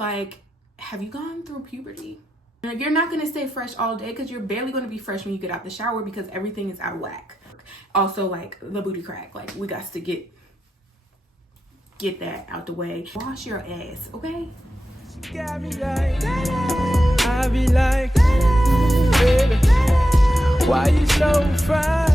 like, have you gone through puberty? You're not going to stay fresh all day because you're barely going to be fresh when you get out the shower because everything is out of whack. Also, like, the booty crack. Like, we got to get that out the way. Wash your ass, okay? Got me like, I be like, baby, why you so fine?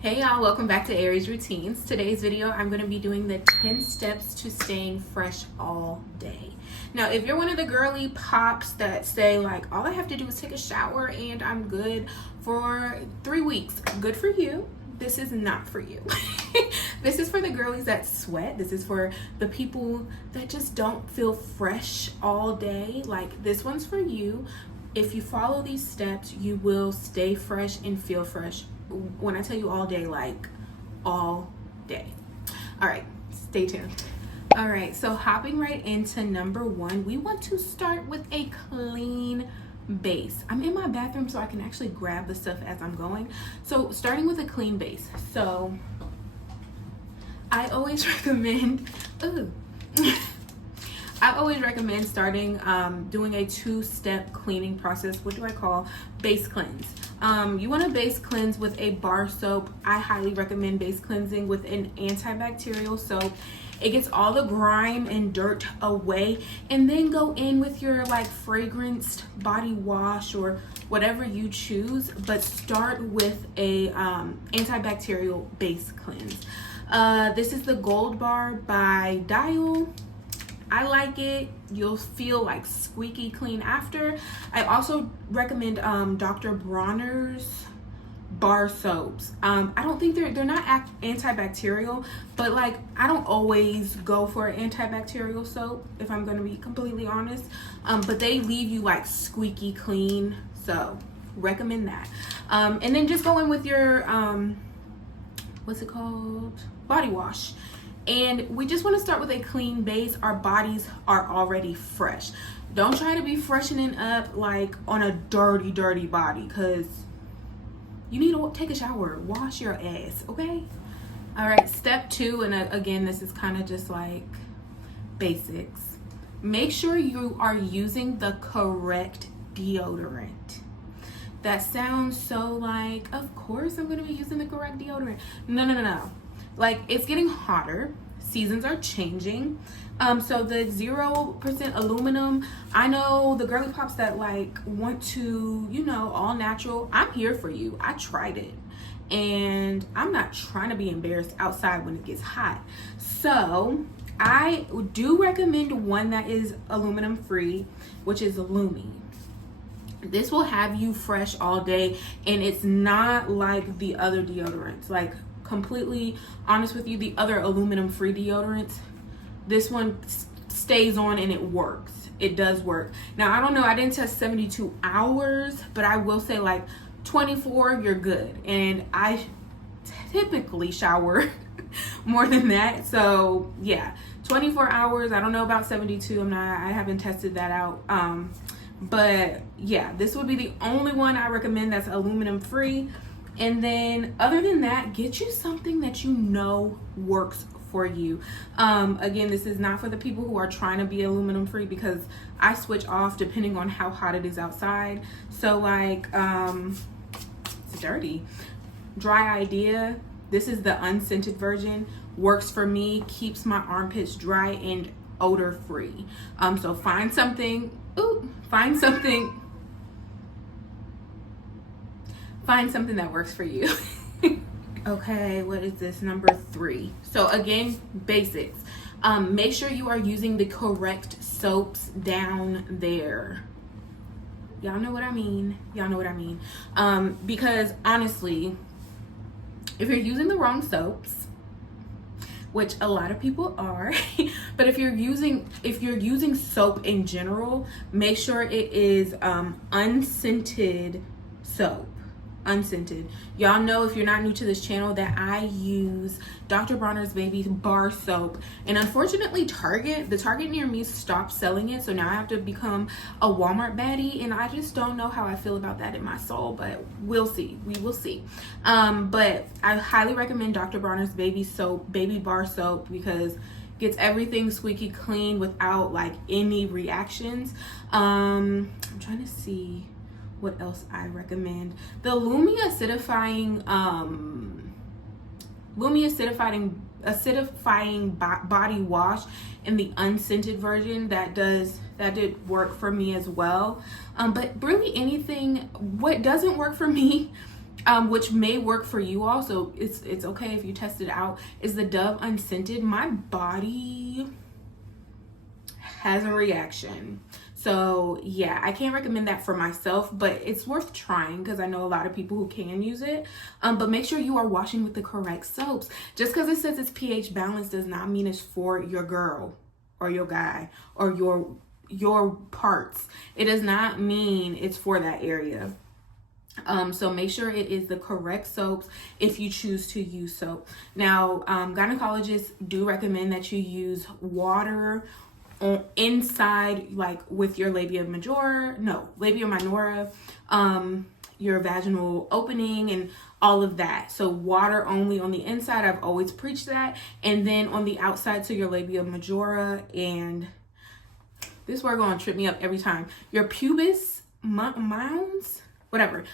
Hey y'all, welcome back to Aries Routines. Today's video, I'm going to be doing the 10 steps to staying fresh all day. Now, if you're one of the girly pops that say like, all I have to do is take a shower and I'm good for 3 weeks, good for you. This is not for you. This is for the girlies that sweat. This is for the people that just don't feel fresh all day. Like, this one's for you. If you follow these steps, you will stay fresh and feel fresh. When I tell you all day, like all day. All right, stay tuned. All right, so hopping right into number 1, we want to start with a clean base. I'm in my bathroom so I can actually grab the stuff as I'm going. So starting with a clean base. So I always recommend starting doing a 2-step cleaning process. What do I call base cleanse? You want to base cleanse with a bar soap. I highly recommend base cleansing with an antibacterial soap. It gets all the grime and dirt away, and then go in with your like fragranced body wash or whatever you choose, but start with a antibacterial base cleanse. This is the Gold Bar by Dial. I like it. You'll feel like squeaky clean after. I also recommend Dr. Bronner's bar soaps. I don't think they're not antibacterial, but like I don't always go for an antibacterial soap if I'm going to be completely honest. But they leave you like squeaky clean, so recommend that. And then just go in with your what's it called? Body wash. And we just want to start with a clean base. Our bodies are already fresh. Don't try to be freshening up like on a dirty body, because you need to take a shower, wash your ass, okay? All right, step 2, and again, this is kind of just like basics. Make sure you are using the correct deodorant. That sounds so like, of course I'm gonna be using the correct deodorant. No. Like, it's getting hotter, seasons are changing. So the 0% aluminum, I know the girly pops that like want to, you know, all natural. I'm here for you. I tried it and I'm not trying to be embarrassed outside when it gets hot. So I do recommend one that is aluminum free, which is Lumi. This will have you fresh all day, and it's not like the other deodorants. Like, completely honest with you, the other aluminum free deodorants, this one stays on and it works. It does work. Now, I don't know, I didn't test 72 hours, but I will say like 24, you're good. And I typically shower more than that. So yeah, 24 hours. I don't know about 72. I haven't tested that out. But yeah, this would be the only one I recommend that's aluminum free. And then other than that, get you something that you know works for you. Again, this is not for the people who are trying to be aluminum free, because I switch off depending on how hot it is outside. So like, it's dirty. Dry Idea. This is the unscented version. Works for me, keeps my armpits dry and odor free. So find something that works for you. Okay, what is this? Number 3. So again, basics. Make sure you are using the correct soaps down there. Y'all know what I mean. Because honestly, if you're using the wrong soaps, which a lot of people are, but if you're using soap in general, make sure it is unscented soap. Unscented. Y'all know, if you're not new to this channel, that I use Dr. Bronner's baby bar soap, and unfortunately the Target near me stopped selling it, so now I have to become a Walmart baddie, and I just don't know how I feel about that in my soul, but we'll see. We will see. But I highly recommend Dr. Bronner's baby bar soap, because Gets everything squeaky clean without like any reactions. I'm trying to see what else I recommend. The Lumi acidifying body wash in the unscented version, that did work for me as well. But really anything, what doesn't work for me, which may work for you also, it's okay if you test it out, is the Dove unscented. My body has a reaction. So yeah, I can't recommend that for myself, but it's worth trying because I know a lot of people who can use it. But make sure you are washing with the correct soaps. Just because it says it's pH balanced does not mean it's for your girl or your guy or your parts. It does not mean it's for that area. So make sure it is the correct soaps if you choose to use soap. Now, gynecologists do recommend that you use water inside, like with your labia minora, your vaginal opening and all of that. So water only on the inside. I've always preached that. And then on the outside, so your labia majora, and this word gonna trip me up every time, your pubis mounds, whatever.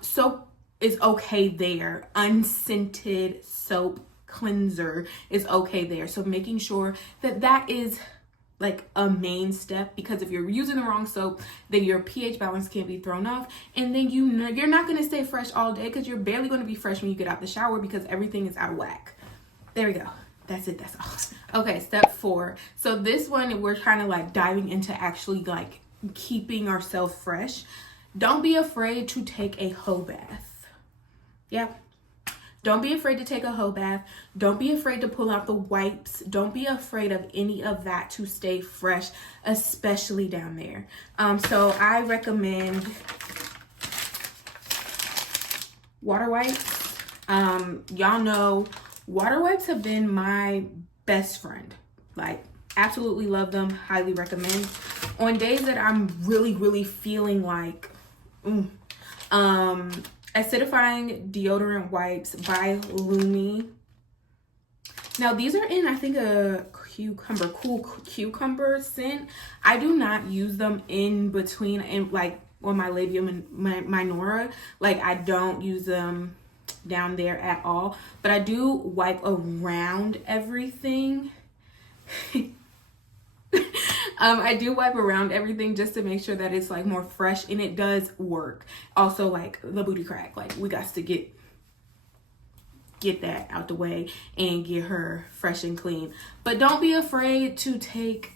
Soap is okay there. Unscented soap cleanser is okay there. So making sure that is like a main step, because if you're using the wrong soap, then your pH balance can't be thrown off, and then you're not going to stay fresh all day, because you're barely going to be fresh when you get out the shower because everything is out of whack. There we go. That's it. That's all. Okay, step 4. So this one, we're kind of like diving into actually like keeping ourselves fresh. Don't be afraid to take a hoe bath. Yep. Don't be afraid to take a hoe bath. Don't be afraid to pull out the wipes. Don't be afraid of any of that to stay fresh, especially down there. So I recommend water wipes. Y'all know water wipes have been my best friend. Like, absolutely love them. Highly recommend. On days that I'm really, really feeling like, acidifying deodorant wipes by Lumi. Now these are in, I think, a cool cucumber scent. I do not use them in between and like on my labia minora. Like, I don't use them down there at all, but I do wipe around everything. I do wipe around everything just to make sure that it's like more fresh, and it does work. Also, like the booty crack, like we got to get that out the way and get her fresh and clean. But don't be afraid to take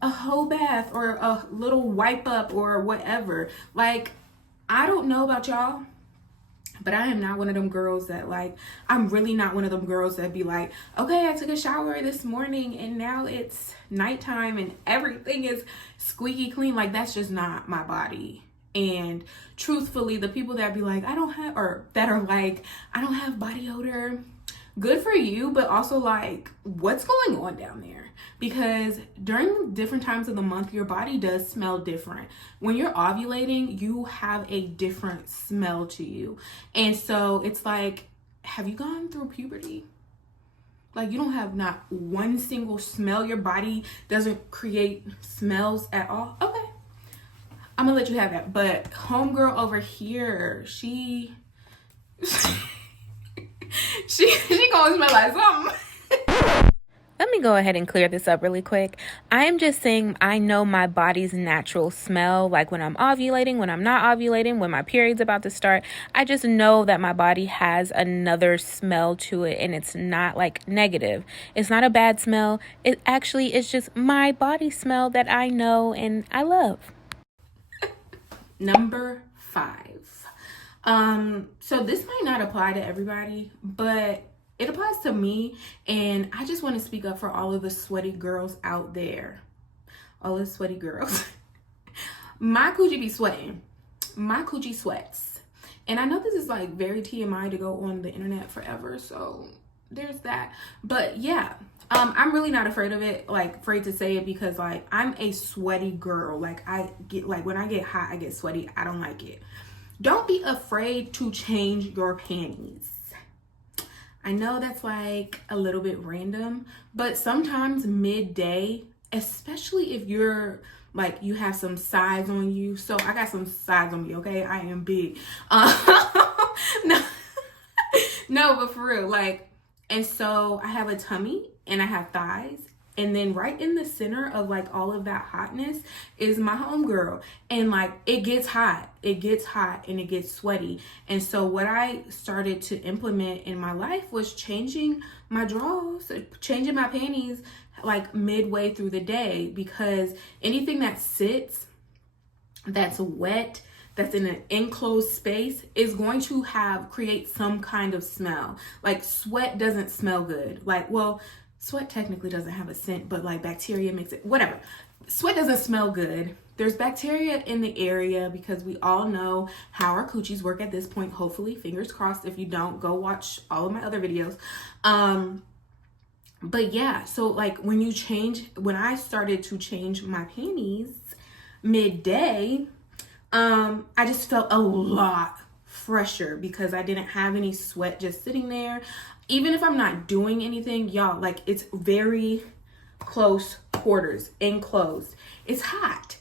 a whole bath or a little wipe up or whatever. Like, I don't know about y'all, but I am not one of them girls that like, I'm really not one of them girls that be like, okay, I took a shower this morning and now it's nighttime and everything is squeaky clean. Like, that's just not my body. And truthfully, the people that be like, I don't have body odor, good for you, but also like, what's going on down there? Because during different times of the month, your body does smell different. When you're ovulating, you have a different smell to you. And so it's like, have you gone through puberty? Like, you don't have not one single smell. Your body doesn't create smells at all. Okay, I'm gonna let you have that. But homegirl over here, she gonna smell like something. Let me go ahead and clear this up really quick. I'm just saying I know my body's natural smell, like when I'm ovulating, when I'm not ovulating, when my period's about to start. I just know that my body has another smell to it, and it's not like negative. It's not a bad smell. It actually is just my body smell that I know and I love. Number 5. So this might not apply to everybody, but it applies to me, and I just want to speak up for all of the sweaty girls out there. All the sweaty girls. My coochie be sweating. My coochie sweats. And I know this is like very TMI to go on the internet forever, so there's that. But yeah, I'm really not afraid of it, like afraid to say it, because like I'm a sweaty girl. Like, I get, like when I get hot, I get sweaty. I don't like it. Don't be afraid to change your panties. I know that's like a little bit random, but sometimes midday, especially if you're like you have some size on you. So I got some size on me, okay? I am big. No, no, but for real, like, and so I have a tummy and I have thighs. And then right in the center of like all of that hotness is my homegirl. And like it gets hot and it gets sweaty. And so what I started to implement in my life was changing my drawers, changing my panties like midway through the day, because anything that sits, that's wet, that's in an enclosed space is going to create some kind of smell. Like sweat doesn't smell good. Like, well, sweat technically doesn't have a scent, but like bacteria makes it, whatever. Sweat doesn't smell good. There's bacteria in the area because we all know how our coochies work at this point. Hopefully, fingers crossed. If you don't, go watch all of my other videos. But yeah, so like when I started to change my panties midday, I just felt a lot fresher because I didn't have any sweat just sitting there. Even if I'm not doing anything, y'all, like it's very close quarters, enclosed. It's hot.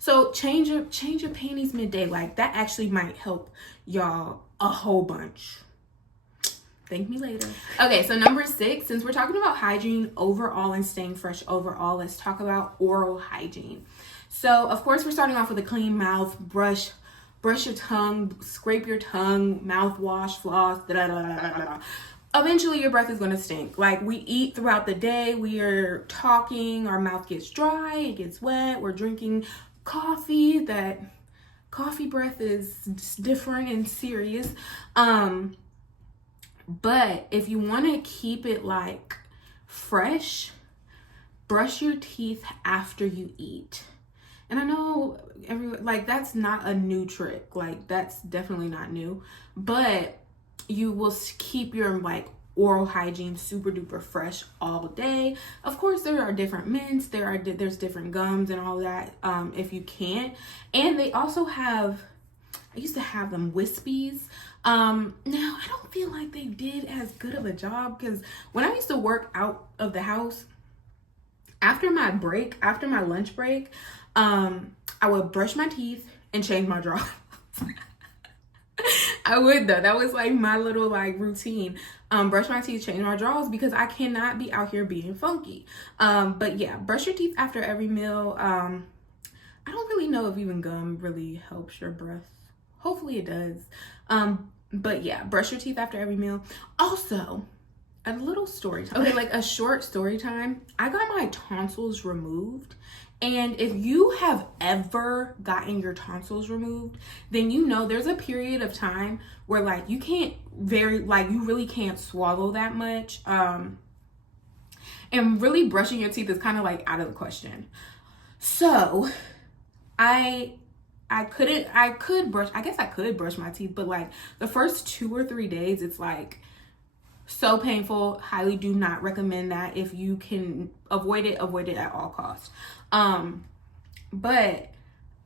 So change your panties midday. Like that actually might help y'all a whole bunch. Thank me later. Okay, so number 6, since we're talking about hygiene overall and staying fresh overall, let's talk about oral hygiene. So of course we're starting off with a clean mouth, brush your tongue, scrape your tongue, mouthwash, floss, Eventually your breath is going to stink. Like we eat throughout the day, we are talking, our mouth gets dry, it gets wet, we're drinking coffee, that coffee breath is different and serious. But if you want to keep it like fresh, brush your teeth after you eat. And I know like that's not a new trick. Like that's definitely not new, but you will keep your like oral hygiene super duper fresh all day. Of course, there are different mints, there's different gums and all that, if you can't. And they also have, I used to have them wispies. Now I don't feel like they did as good of a job, because when I used to work out of the house, after my lunch break, I would brush my teeth and change my drawers. I would though. That was like my little like routine. Brush my teeth, change my drawers, because I cannot be out here being funky. But yeah, brush your teeth after every meal. I don't really know if even gum really helps your breath. Hopefully it does. But yeah, brush your teeth after every meal. Also, a little story time. Okay, like a short story time. I got my tonsils removed. And if you have ever gotten your tonsils removed, then you know there's a period of time where like you really can't swallow that much. And really brushing your teeth is kind of like out of the question. So I could brush my teeth, but like the first 2 or 3 days, it's like so painful. Highly do not recommend that. If you can avoid it at all costs. But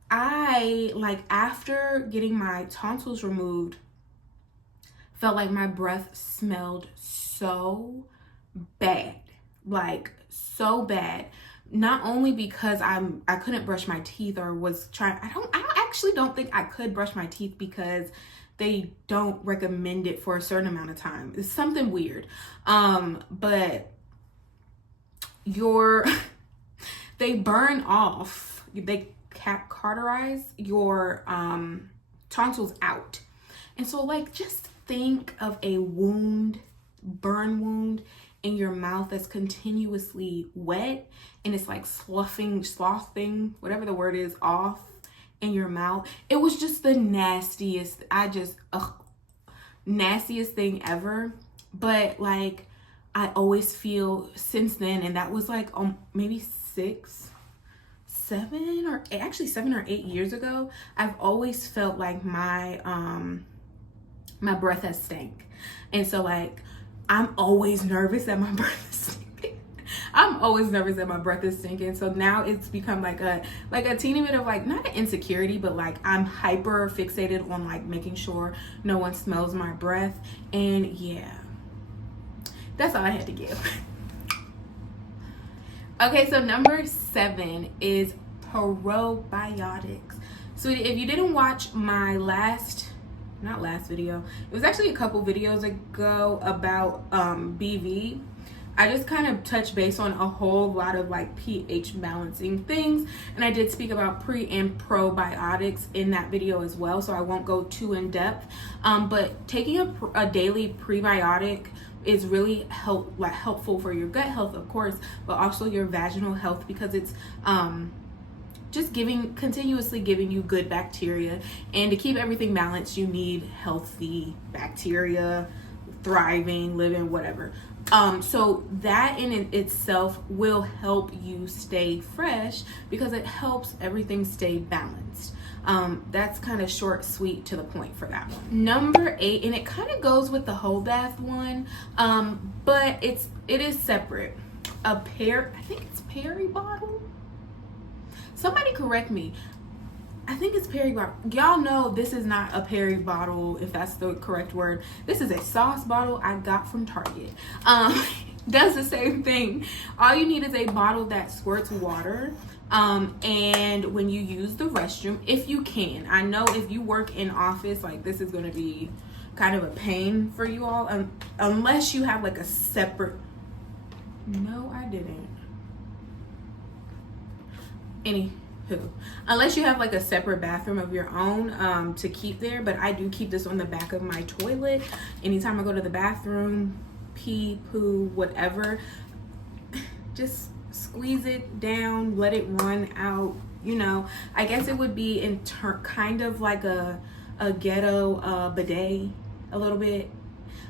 I, like, after getting my tonsils removed, felt like my breath smelled so bad, like so bad. Not only because I couldn't brush my teeth or was trying, I actually don't think I could brush my teeth because they don't recommend it for a certain amount of time. It's something weird. But they burn off, they cauterize your tonsils out. And so like just think of a burn wound in your mouth that's continuously wet, and it's like slothing, whatever the word is, off in your mouth. It was just the nastiest, nastiest thing ever. But like I always feel since then, and that was like maybe 7 or 8 years ago, I've always felt like my breath has stank. And so like I'm always nervous that my breath is stinking. So now it's become like a teeny bit of like, not an insecurity, but like I'm hyper fixated on like making sure no one smells my breath. And yeah, That's all I had to give. Okay, so number 7 is probiotics. So if you didn't watch my not last video, it was actually a couple videos ago about BV. I just kind of touched base on a whole lot of like pH balancing things, and I did speak about pre and probiotics in that video as well, so I won't go too in depth. But taking a daily prebiotic is really helpful for your gut health, of course, but also your vaginal health, because it's just continuously giving you good bacteria. And to keep everything balanced, you need healthy bacteria thriving, living, whatever. So that in itself will help you stay fresh, because it helps everything stay balanced. That's kind of short, sweet, to the point for that one. Number 8, and it kind of goes with the whole bath one, but it is separate. I think it's Perry bottle. Somebody correct me. I think it's Perry bottle. Y'all know this is not a Perry bottle, if that's the correct word. This is a sauce bottle I got from Target. Does the same thing. All you need is a bottle that squirts water. And when you use the restroom, if you can, I know if you work in office, like this is going to be kind of a pain for you all, unless you have like a separate. No, I didn't. Anywho, unless you have like a separate bathroom of your own to keep there, but I do keep this on the back of my toilet. Anytime I go to the bathroom, pee, poo, whatever, just squeeze it down, let it run out. You know, I guess it would be kind of like a ghetto bidet a little bit,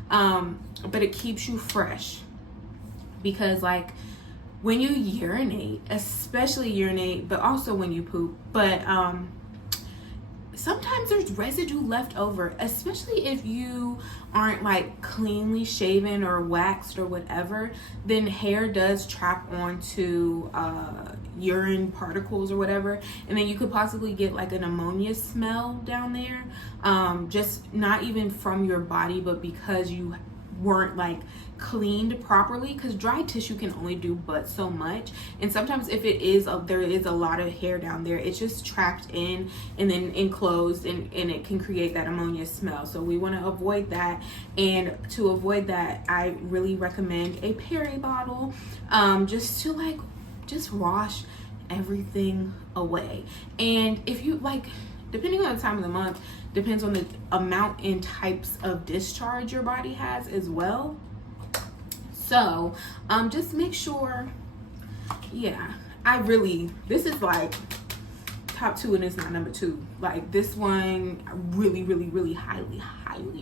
but it keeps you fresh, because like when you urinate, especially urinate, but also when you poop, but sometimes there's residue left over, especially if you aren't like cleanly shaven or waxed or whatever. Then hair does trap onto urine particles or whatever, and then you could possibly get like an ammonia smell down there, just not even from your body, but because you weren't like cleaned properly, because dry tissue can only do but so much. And sometimes if there is a lot of hair down there, it's just trapped in and then enclosed, and it can create that ammonia smell. So we want to avoid that, and to avoid that, I really recommend a Perry bottle, just to just wash everything away. And if you like, depending on the time of the month, depends on the amount and types of discharge your body has as well. So just make sure, yeah, this is like top 2, and it's not number 2. Like this one I really, really, really highly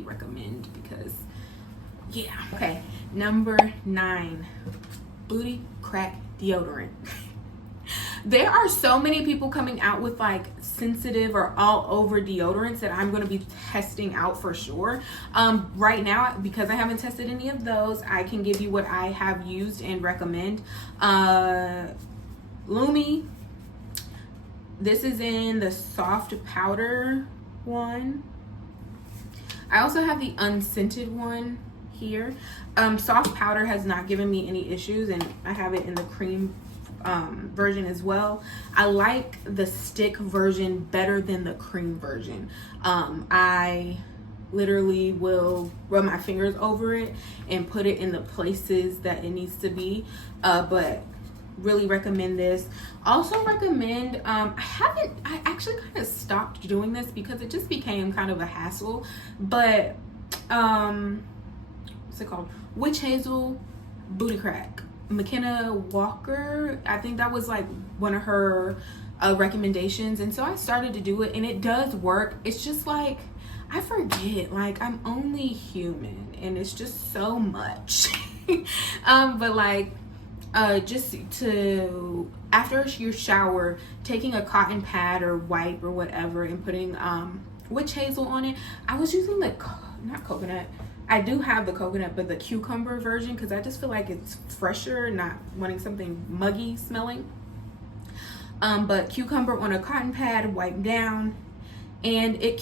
recommend, because yeah. Okay, number 9, booty crack deodorant. There are so many people coming out with like sensitive or all over deodorants that I'm going to be testing out for sure. Right now, because I haven't tested any of those, I can give you what I have used and recommend. Lumi. This is in the soft powder one. I also have the unscented one here. Soft powder has not given me any issues, and I have it in the cream version as well. I like the stick version better than the cream version. I literally will rub my fingers over it and put it in the places that it needs to be, but really recommend this. Also recommend, I actually kind of stopped doing this because it just became kind of a hassle, but what's it called? Witch Hazel Booty Crack. McKenna Walker, I think that was like one of her recommendations, and so I started to do it, and it does work. It's just like I forget, like I'm only human, and it's just so much. But like just to, after your shower, taking a cotton pad or wipe or whatever and putting witch hazel on it. I was using the not coconut, I do have the coconut, but the cucumber version, because I just feel like it's fresher, not wanting something muggy smelling. But cucumber on a cotton pad, wipe down, and it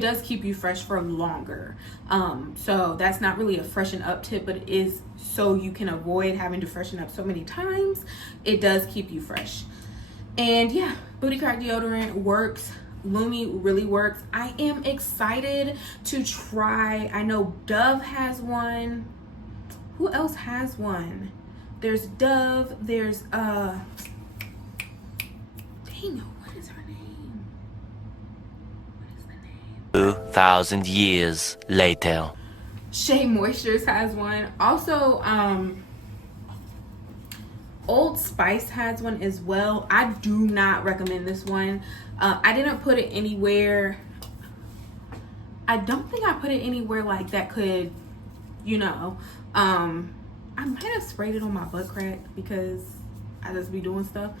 does keep you fresh for longer. So that's not really a freshen up tip, but it is so you can avoid having to freshen up so many times. It does keep you fresh. And yeah, Booty Crack deodorant works. Lumi really works. I am excited to try. I know Dove has one. Who else has one? There's Dove. There's dang, what is her name? What is the name? 2,000 years later. Shea Moistures has one. Also, Old Spice has one as well. I do not recommend this one. I didn't put it anywhere. I don't think I put it anywhere like that could, you know, I might have sprayed it on my butt crack because I just be doing stuff.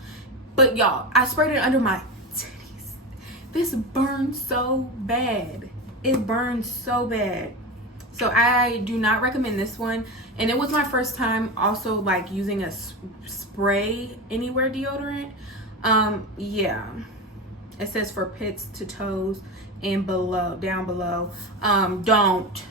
But y'all, I sprayed it under my titties. This burns so bad. It burns so bad. So I do not recommend this one. And it was my first time also like using a spray anywhere deodorant. Yeah. It says for pits to toes and below, down below. Don't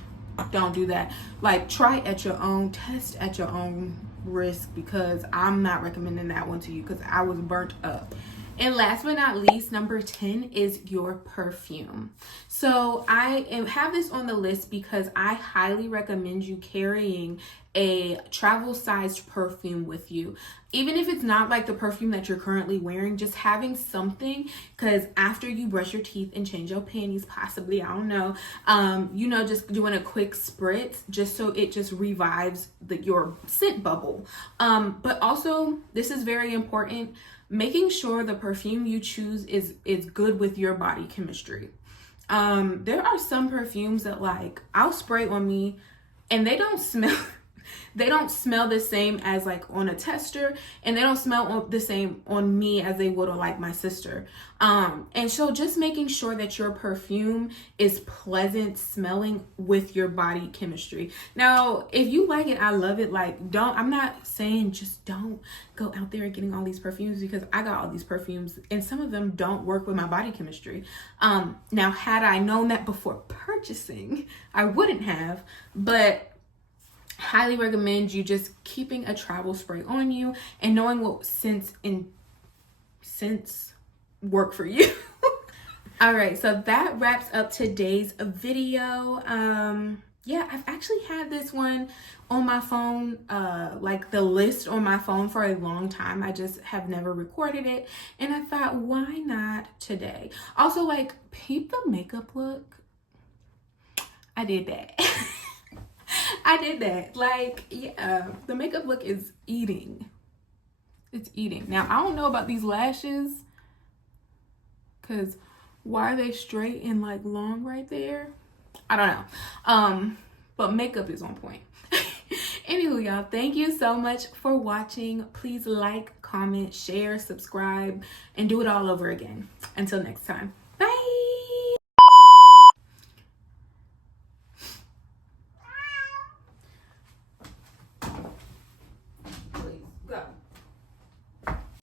do that. Like, try at your own, test at your own risk, because I'm not recommending that one to you because I was burnt up. And last but not least, number 10 is your perfume. So I have this on the list because I highly recommend you carrying a travel sized perfume with you. Even if it's not like the perfume that you're currently wearing, just having something, because after you brush your teeth and change your panties, possibly, I don't know, you know, just doing a quick spritz just so it just revives your scent bubble. But also, this is very important, making sure the perfume you choose is good with your body chemistry. There are some perfumes that like I'll spray on me and they don't smell the same as like on a tester, and they don't smell the same on me as they would on like my sister. And so just making sure that your perfume is pleasant smelling with your body chemistry. Now, if you like it, I love it. Like, I'm not saying just don't go out there and getting all these perfumes, because I got all these perfumes and some of them don't work with my body chemistry. Now, had I known that before purchasing, I wouldn't have, but highly recommend you just keeping a travel spray on you and knowing what scents work for you. All right, so that wraps up today's video. Yeah, I've actually had this one on my phone, like the list on my phone, for a long time. I just have never recorded it, and I thought, why not today? Also, like, peep the makeup look. I did that. I did that. Like, yeah, the makeup look is eating. It's eating. Now, I don't know about these lashes, because why are they straight and like long right there? I don't know. But makeup is on point. Anywho, y'all, thank you so much for watching. Please like, comment, share, subscribe, and do it all over again. Until next time.